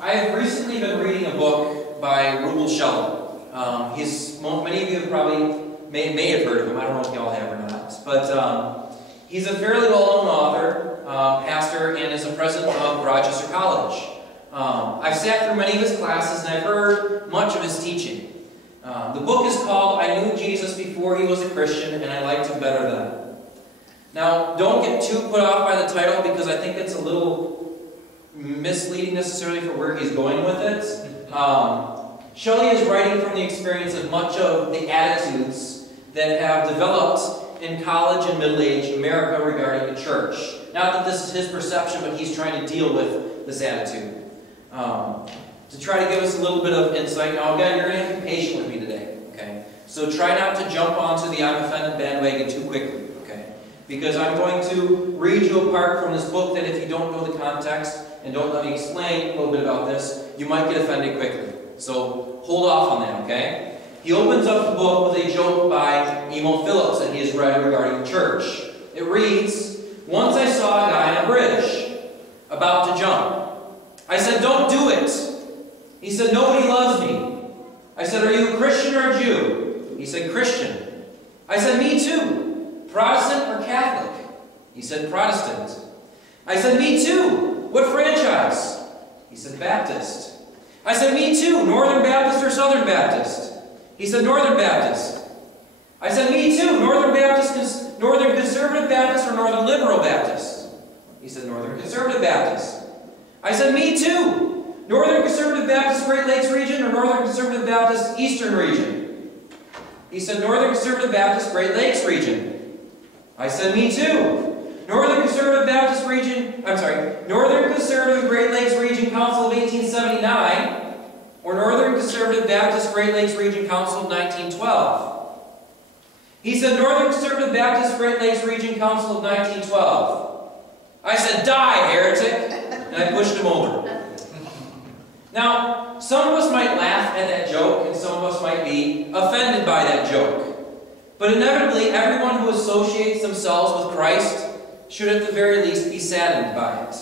I've recently been reading a book by Rubel Shelly. Many of you have probably may have heard of him. I don't know if y'all have or not. But he's a fairly well-known author, pastor, and is a president of Rochester College. I've sat through many of his classes, and I've heard much of his teaching. The book is called I Knew Jesus Before He Was a Christian, and I Liked Him Better Then. Now, don't get too put off by the title, because I think it's a little misleading necessarily for where he's going with it. Shelley is writing from the experience of much of the attitudes that have developed in college and middle-aged America regarding the church. Not that this is his perception, but he's trying to deal with this attitude. To try to give us a little bit of insight. Now again, you're going to have to be patient with me today. Okay? So try not to jump onto the I'm offended bandwagon too quickly. Okay? Because I'm going to read you a part from this book that if you don't know the context and don't let me explain a little bit about this, you might get offended quickly. So hold off on that, okay? He opens up the book with a joke by Emo Phillips that he has read regarding the church. It reads, "Once I saw a guy on a bridge, about to jump. I said, 'Don't do it.' He said, 'Nobody loves me.' I said, 'Are you a Christian or a Jew?' He said, 'Christian.' I said, 'Me too. Protestant or Catholic?' He said, 'Protestant.' I said, 'Me too. What franchise?' He said, 'Baptist.' I said, 'Me too. Northern Baptist or Southern Baptist?' He said, 'Northern Baptist.' I said, 'Me too. Northern Conservative Baptist or Northern Liberal Baptist?' He said, 'Northern Conservative Baptist.' I said, 'Me too. Northern Conservative Baptist Great Lakes region or Northern Conservative Baptist Eastern region?' He said, 'Northern Conservative Baptist Great Lakes region.' I said, 'Me too. Northern Conservative Great Lakes Region Council of 1879 or Northern Conservative Baptist Great Lakes Region Council of 1912. He said, 'Northern Conservative Baptist Great Lakes Region Council of 1912. I said, 'Die, heretic!' and I pushed him over. Now, some of us might laugh at that joke, and some of us might be offended by that joke. But inevitably, everyone who associates themselves with Christ should at the very least be saddened by it.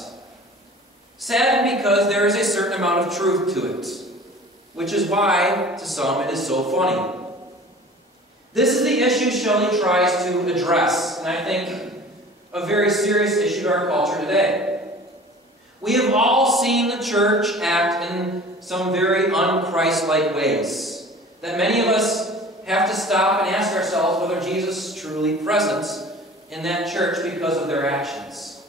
Saddened because there is a certain amount of truth to it, which is why, to some, it is so funny. This is the issue Shelley tries to address, and I think a very serious issue to our culture today. We have all seen the church act in some very un-Christ-like ways, that many of us have to stop and ask ourselves whether Jesus is truly present in that church because of their actions.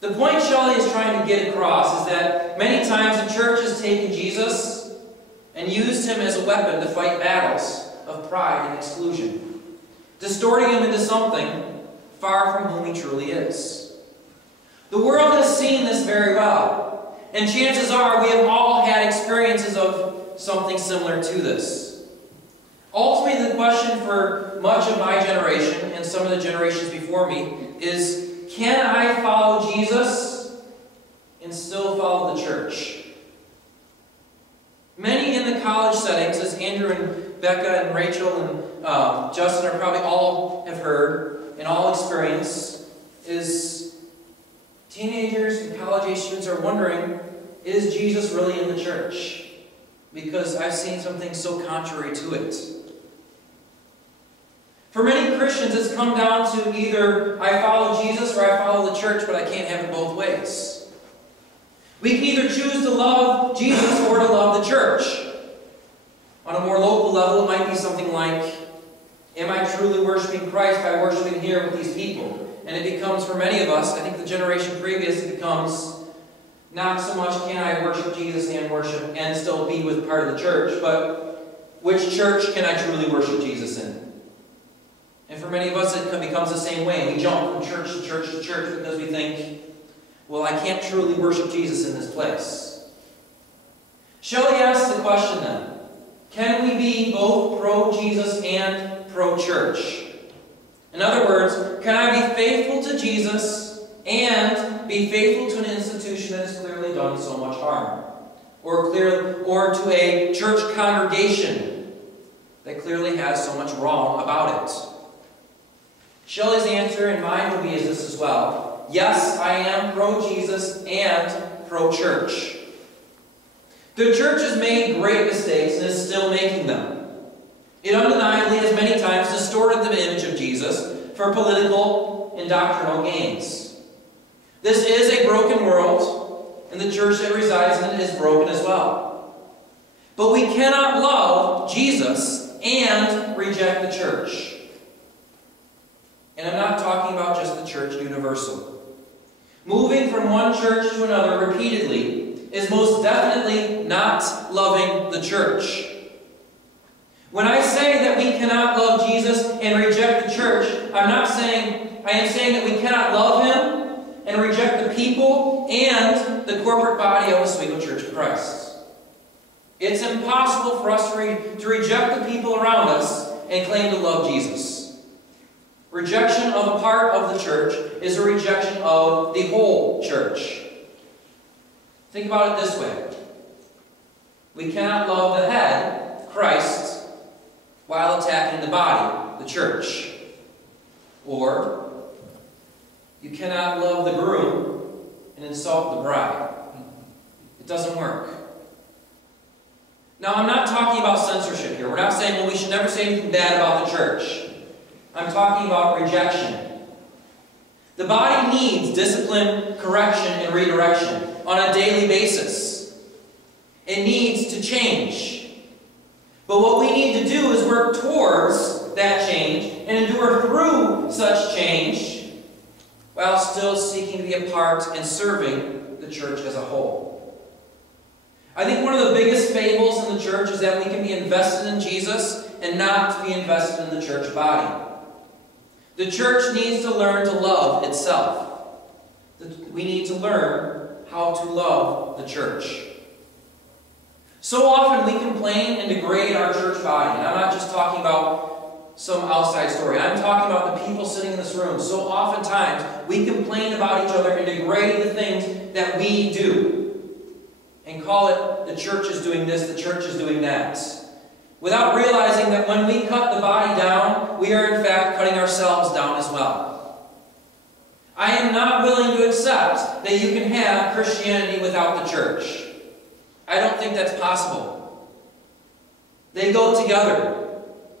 The point Shelley is trying to get across is that many times the church has taken Jesus and used him as a weapon to fight battles of pride and exclusion, distorting him into something far from whom he truly is. The world has seen this very well, and chances are we have all had experiences of something similar to this. Ultimately, the question for much of my generation and some of the generations before me is, can I follow Jesus and still follow the church? Many in the college settings, as Andrew and Becca and Rachel and Justin are probably all have heard and all experience, is teenagers and college-age students are wondering, is Jesus really in the church? Because I've seen something so contrary to it. For many Christians, it's come down to either I follow Jesus or I follow the church, but I can't have it both ways. We can either choose to love Jesus or to love the church. On a more local level, it might be something like, am I truly worshiping Christ by worshiping here with these people? And it becomes, for many of us, I think the generation previous, it becomes not so much can I worship Jesus and still be with part of the church, but which church can I truly worship Jesus in? And for many of us, it becomes the same way. We jump from church to church to church because we think, well, I can't truly worship Jesus in this place. Shelley asks the question then, can we be both pro-Jesus and pro-church? In other words, can I be faithful to Jesus and be faithful to an institution that has clearly done so much harm? Or to a church congregation that clearly has so much wrong about it? Shelley's answer, and mine will be as this as well, Yes, I am pro-Jesus and pro-church. The church has made great mistakes and is still making them. It undeniably has many times distorted the image of Jesus for political and doctrinal gains. This is a broken world, and the church that resides in it is broken as well. But we cannot love Jesus and reject the church. And I'm not talking about just the church universal. Moving from one church to another repeatedly is most definitely not loving the church. When I say that we cannot love Jesus and reject the church, I am saying that we cannot love Him and reject the people and the corporate body of Oswego Church of Christ. It's impossible for us to reject the people around us and claim to love Jesus. Rejection of a part of the church is a rejection of the whole church. Think about it this way. We cannot love the head, Christ, while attacking the body, the church. Or, you cannot love the groom and insult the bride. It doesn't work. Now, I'm not talking about censorship here. We're not saying, well, we should never say anything bad about the church. I'm talking about rejection. The body needs discipline, correction, and redirection on a daily basis. It needs to change. But what we need to do is work towards that change and endure through such change while still seeking to be a part and serving the church as a whole. I think one of the biggest fables in the church is that we can be invested in Jesus and not be invested in the church body. The church needs to learn to love itself. We need to learn how to love the church. So often we complain and degrade our church body. And I'm not just talking about some outside story. I'm talking about the people sitting in this room. So oftentimes we complain about each other and degrade the things that we do. And call it, the church is doing this, the church is doing that. Without realizing that when we cut the body down, we are in fact cutting ourselves down as well. I am not willing to accept that you can have Christianity without the church. I don't think that's possible. They go together.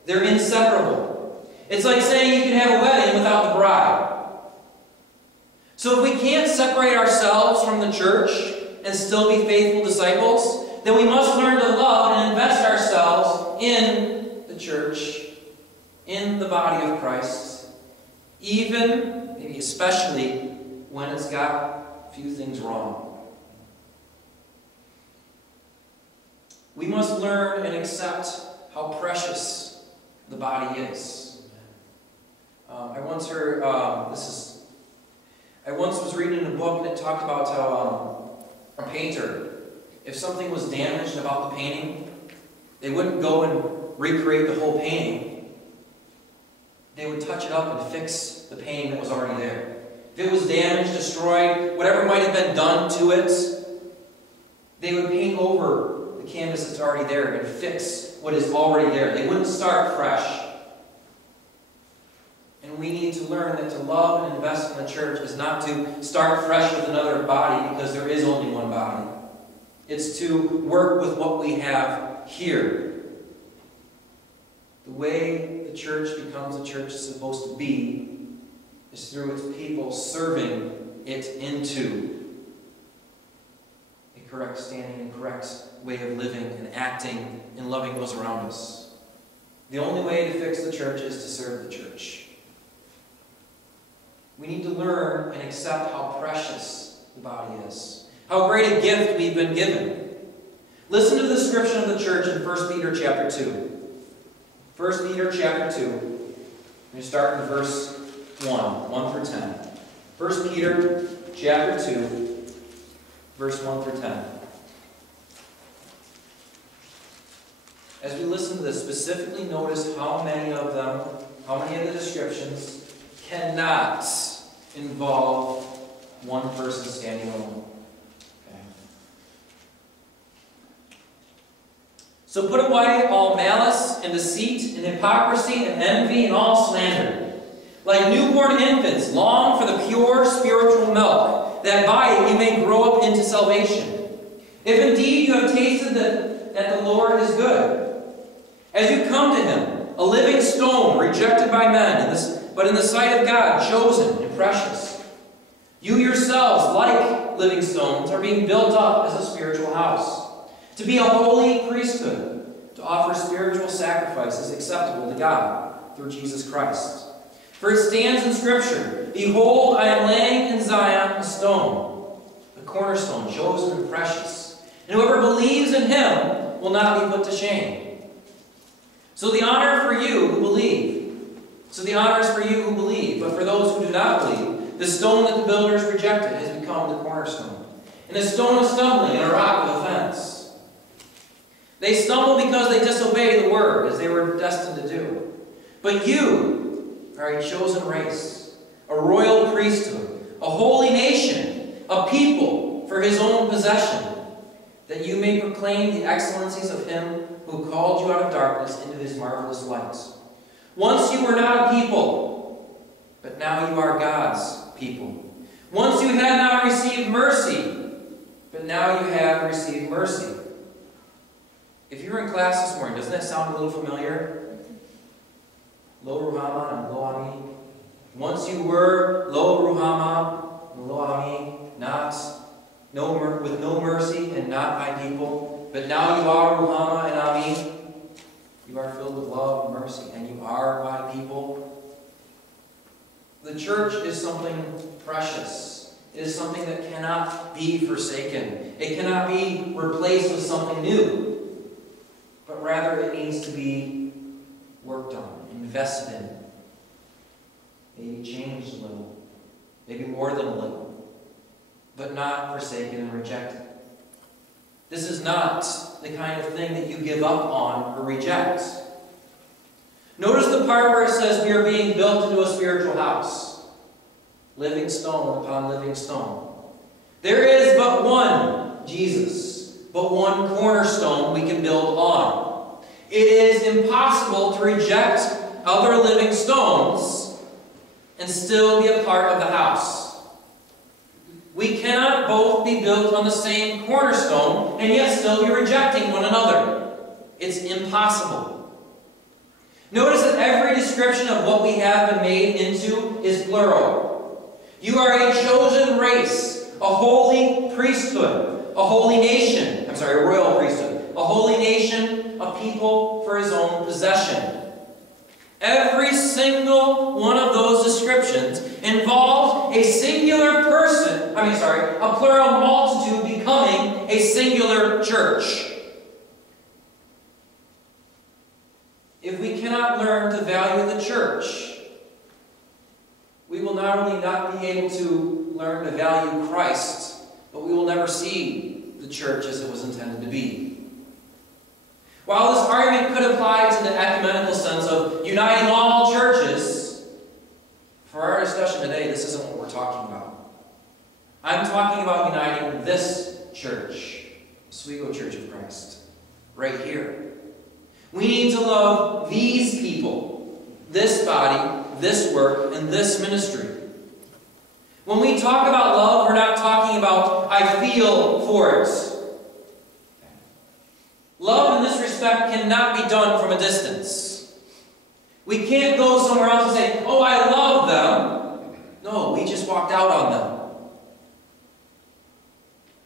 They're inseparable. It's like saying you can have a wedding without the bride. So if we can't separate ourselves from the church and still be faithful disciples, then we must learn to love and invest ourselves in the church, in the body of Christ, even, maybe especially, when it's got a few things wrong. We must learn and accept how precious the body is. I once was reading a book that talked about how a painter, if something was damaged about the painting, they wouldn't go and recreate the whole painting. They would touch it up and fix the painting that was already there. If it was damaged, destroyed, whatever might have been done to it, they would paint over the canvas that's already there and fix what is already there. They wouldn't start fresh. And we need to learn that to love and invest in the church is not to start fresh with another body, because there is only one body. It's to work with what we have here. The way the church becomes a church is supposed to be is through its people serving it into a correct standing and correct way of living and acting and loving those around us. The only way to fix the church is to serve the church. We need to learn and accept how precious the body is. How great a gift we've been given. Listen to the description of the church in 1 Peter chapter 2. 1 Peter chapter 2. We start in verse 1 through 10. 1 Peter chapter 2, verse 1 through 10. As we listen to this, specifically notice how many of the descriptions cannot involve one person standing alone. Okay. So put away all malice and deceit and hypocrisy and envy and all slander. Like newborn infants, long for the pure spiritual milk, that by it you may grow up into salvation. If indeed you have tasted that the Lord is good. As you come to him, a living stone, rejected by men, but in the sight of God, chosen and precious. You yourselves, like living stones, are being built up as a spiritual house, to be a holy priesthood, to offer spiritual sacrifices acceptable to God through Jesus Christ. For it stands in Scripture, Behold, I am laying in Zion a stone, a cornerstone, chosen and precious. And whoever believes in him will not be put to shame. So the honor for you who believe. So the honor is for you who believe. But for those who do not believe, the stone that the builders rejected has become the cornerstone, and a stone of stumbling and a rock of offense. They stumble because they disobey the word, as they were destined to do. But you are a chosen race, a royal priesthood, a holy nation, a people for his own possession, that you may proclaim the excellencies of him who called you out of darkness into his marvelous light. Once you were not a people, but now you are God's people. Once you had not received mercy, but now you have received mercy. If you were in class this morning, doesn't that sound a little familiar? Lo Ruhama and Lo Ami. Once you were Lo Ruhama and Lo Ami, with no mercy and not my people. But now you are Ruhama and Ami. You are filled with love and mercy, and you are my people. The church is something precious. It is something that cannot be forsaken. It cannot be replaced with something new. But rather it needs to be worked on, invested in. Maybe changed a little. Maybe more than a little. But not forsaken and rejected. This is not the kind of thing that you give up on or reject. Notice the part where it says we are being built into a spiritual house. Living stone upon living stone. There is but one Jesus, but one cornerstone we can build on. It is impossible to reject other living stones and still be a part of the house. We cannot both be built on the same cornerstone and yet still be rejecting one another. It's impossible. Notice that every description of what we have been made into is plural. You are a chosen race, a holy priesthood, a holy nation. A royal priesthood. A holy nation, a people for his own possession. Every single one of those descriptions involves a singular person, a plural multitude becoming a singular church. If we cannot learn to value the church, we will not only not be able to learn to value Christ, but we will never see the church as it was intended to be. While this argument could apply to the ecumenical sense of uniting all churches, for our discussion today, this isn't what we're talking about. I'm talking about uniting this church, Oswego Church of Christ, right here. We need to love these people, this body, this work, and this ministry. When we talk about love, we're not talking about I feel for it. Love in this respect cannot be done from a distance. We can't go somewhere else and say, oh, I love them. No, we just walked out on them.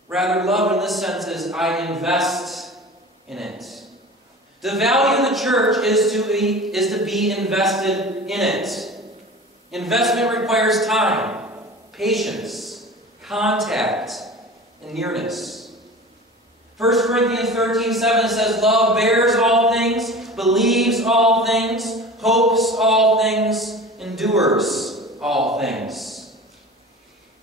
Rather, love in this sense is I invest in it. The value of the church is to be invested in it. Investment requires time, patience, contact, and nearness. 1 Corinthians 13:7 says, love bears all things, believes all things, hopes all things, endures all things.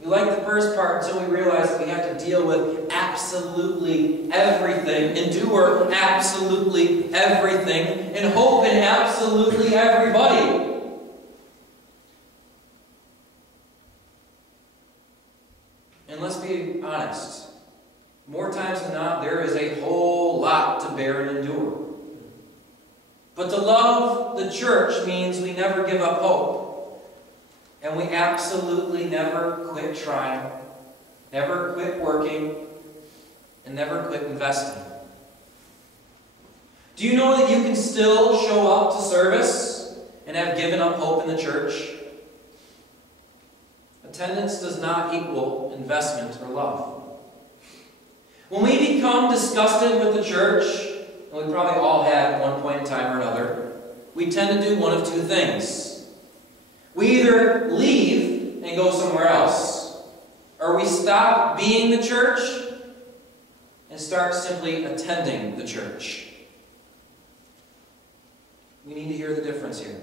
We like the first part until we realize that we have to deal with absolutely everything, endure absolutely everything, and hope in absolutely everybody. And let's be honest. More times than not, there is a whole lot to bear and endure. But to love the church means we never give up hope. And we absolutely never quit trying, never quit working, and never quit investing. Do you know that you can still show up to service and have given up hope in the church? Attendance does not equal investment or love. When we become disgusted with the church, and we probably all have at one point in time or another, we tend to do one of two things. We either leave and go somewhere else, or we stop being the church and start simply attending the church. We need to hear the difference here.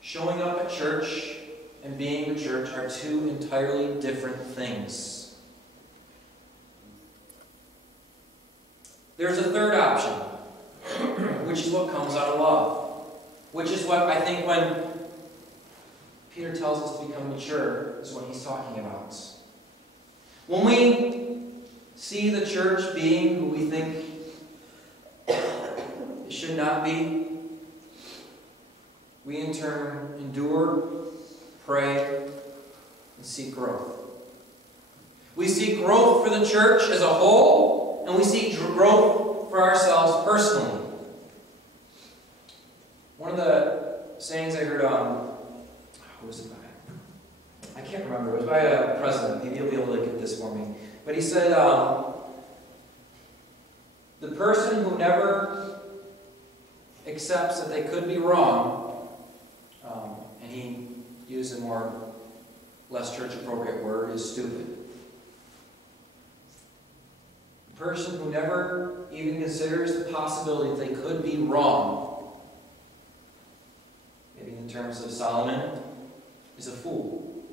Showing up at church and being the church are two entirely different things. There's a third option, which is what comes out of love. Which is what I think when Peter tells us to become mature is what he's talking about. When we see the church being who we think it should not be, we in turn endure, pray, and seek growth. We seek growth for the church as a whole, and we seek growth for ourselves personally. One of the sayings I heard who was it by? I can't remember. It was by a president. Maybe you'll be able to get this for me. But he said, the person who never accepts that they could be wrong, and he used a more less church-appropriate word, is stupid. The person who never even considers the possibility that they could be wrong, maybe in terms of Solomon, is a fool.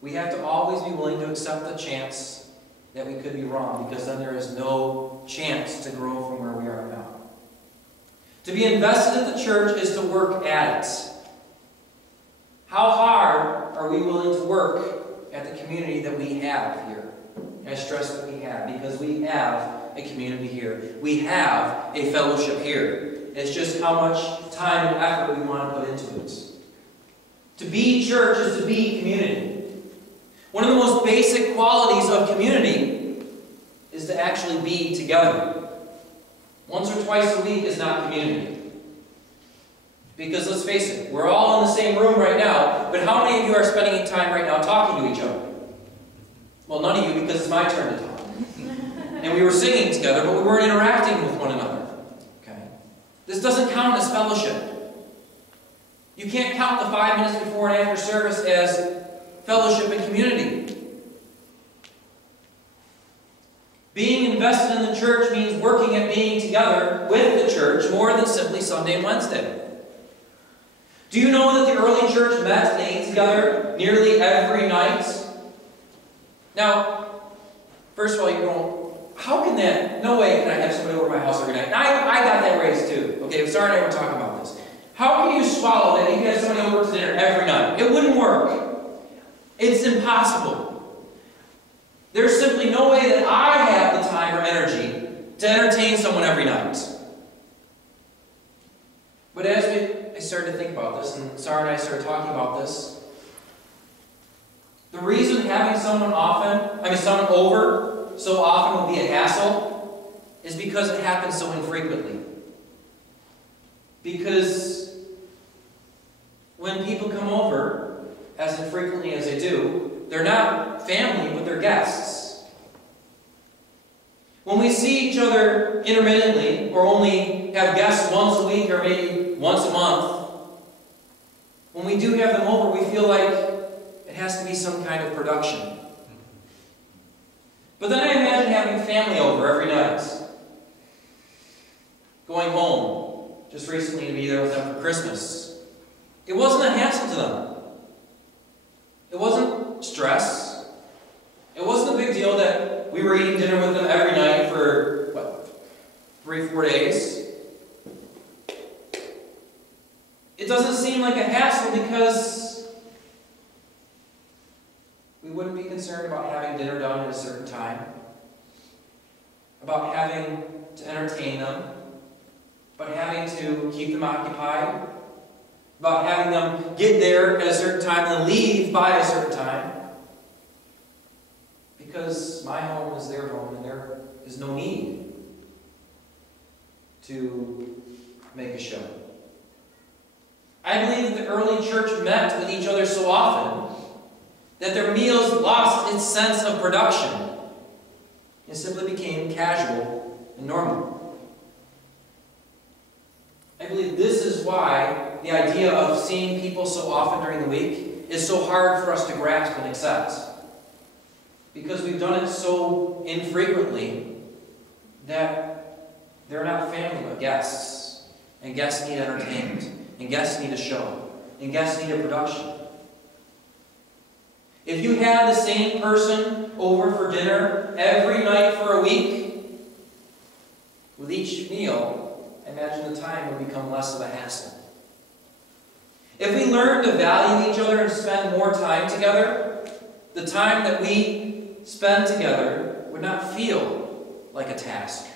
We have to always be willing to accept the chance that we could be wrong, because then there is no chance to grow from where we are now. To be invested in the church is to work at it. How hard are we willing to work at the community that we have here? I stress that we have, because we have a community here. We have a fellowship here. It's just how much time and effort we want to put into it. To be church is to be community. One of the most basic qualities of community is to actually be together. Once or twice a week is not community. Because let's face it, we're all in the same room right now, but how many of you are spending time right now talking to each other? Well, none of you, because it's my turn to talk. And we were singing together, but we weren't interacting with one another. Okay? This doesn't count as fellowship. You can't count the 5 minutes before and after service as fellowship and community. Being invested in the church means working at being together with the church more than simply Sunday and Wednesday. Do you know that the early church met and ate together nearly every night? Now, first of all, you're going, how can that? No way can I have somebody over my house every night. And I got that raised too. Okay, Sarah and I were talking about this. How can you swallow that you can have somebody over to dinner every night? It wouldn't work. It's impossible. There's simply no way that I have the time or energy to entertain someone every night. But as I started to think about this, and Sarah and I started talking about this, the reason having someone over so often will be a hassle is because it happens so infrequently. Because when people come over, as infrequently as they do, they're not family, but they're guests. When we see each other intermittently, or only have guests once a week, or maybe once a month, when we do have them over, we feel like it has to be some kind of production. But then I imagine having family over every night. Going home, just recently to be there with them for Christmas. It wasn't a hassle to them. It wasn't stress. It wasn't a big deal that we were eating dinner with them every night for, 3-4 days. It doesn't seem like a hassle because we wouldn't be concerned about having dinner done at a certain time, about having to entertain them, but having to keep them occupied. about having them get there at a certain time and leave by a certain time. Because my home is their home and there is no need to make a show. I believe that the early church met with each other so often that their meals lost its sense of production and simply became casual and normal. I believe this is why the idea of seeing people so often during the week is so hard for us to grasp and accept. Because we've done it so infrequently that they're not family but guests. And guests need entertainment. And guests need a show. And guests need a production. If you had the same person over for dinner every night for a week, with each meal, I imagine the time would become less of a hassle. If we learn to value each other and spend more time together, the time that we spend together would not feel like a task.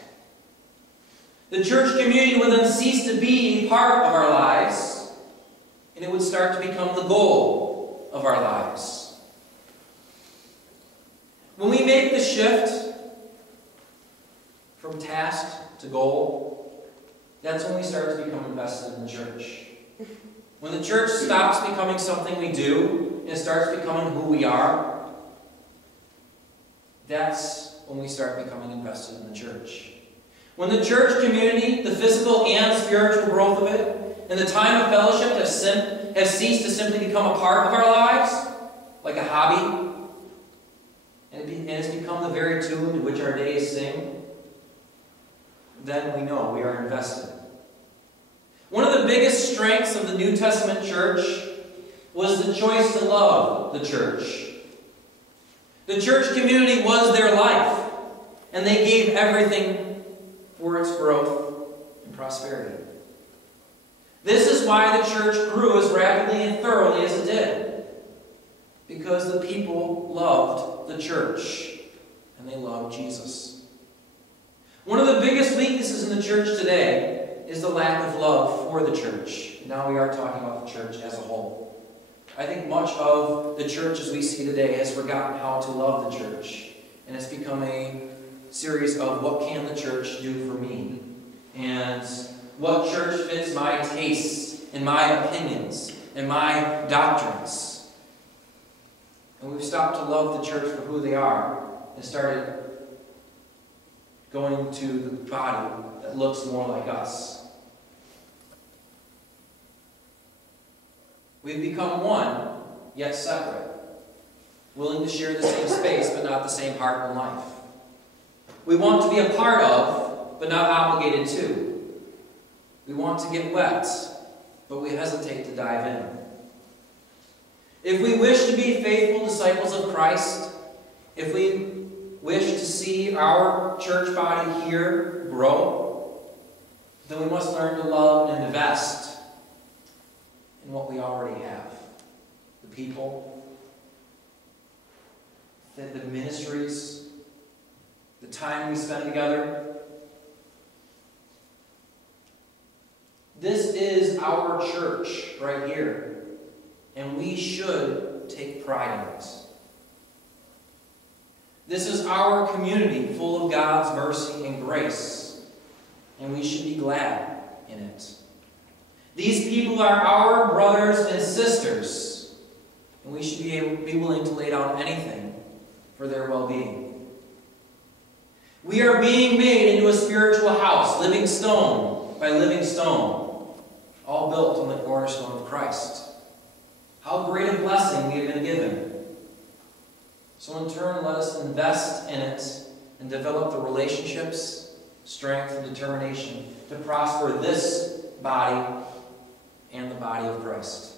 The church community would then cease to be part of our lives, and it would start to become the goal of our lives. When we make the shift from task to goal, that's when we start to become invested in the church. When the church stops becoming something we do and starts becoming who we are, that's when we start becoming invested in the church. When the church community, the physical and spiritual growth of it, and the time of fellowship have ceased to simply become a part of our lives, like a hobby, and it's become the very tune to which our days sing, then we know we are invested. One of the biggest strengths of the New Testament church was the choice to love the church. The church community was their life, and they gave everything for its growth and prosperity. This is why the church grew as rapidly and thoroughly as it did. Because the people loved the church, and they loved Jesus. One of the biggest weaknesses in the church today is the lack of love for the church. Now we are talking about the church as a whole. I think much of the church as we see today has forgotten how to love the church. And it's become a series of what can the church do for me? And what church fits my tastes and my opinions and my doctrines? And we've stopped to love the church for who they are and started going to the body that looks more like us. We've become one, yet separate, willing to share the same space but not the same heart and life. We want to be a part of, but not obligated to. We want to get wet, but we hesitate to dive in. If we wish to be faithful disciples of Christ, if we wish to see our church body here grow, then we must learn to love and invest in what we already have. The people, the ministries, the time we spend together. This is our church right here, and we should take pride in it. This is our community full of God's mercy and grace, and we should be glad in it. These people are our brothers and sisters, and we should be willing to lay down anything for their well-being. We are being made into a spiritual house, living stone by living stone, all built on the cornerstone of Christ. How great a blessing we have been given. So in turn, let us invest in it and develop the relationships, strength, and determination to prosper this body and the body of Christ.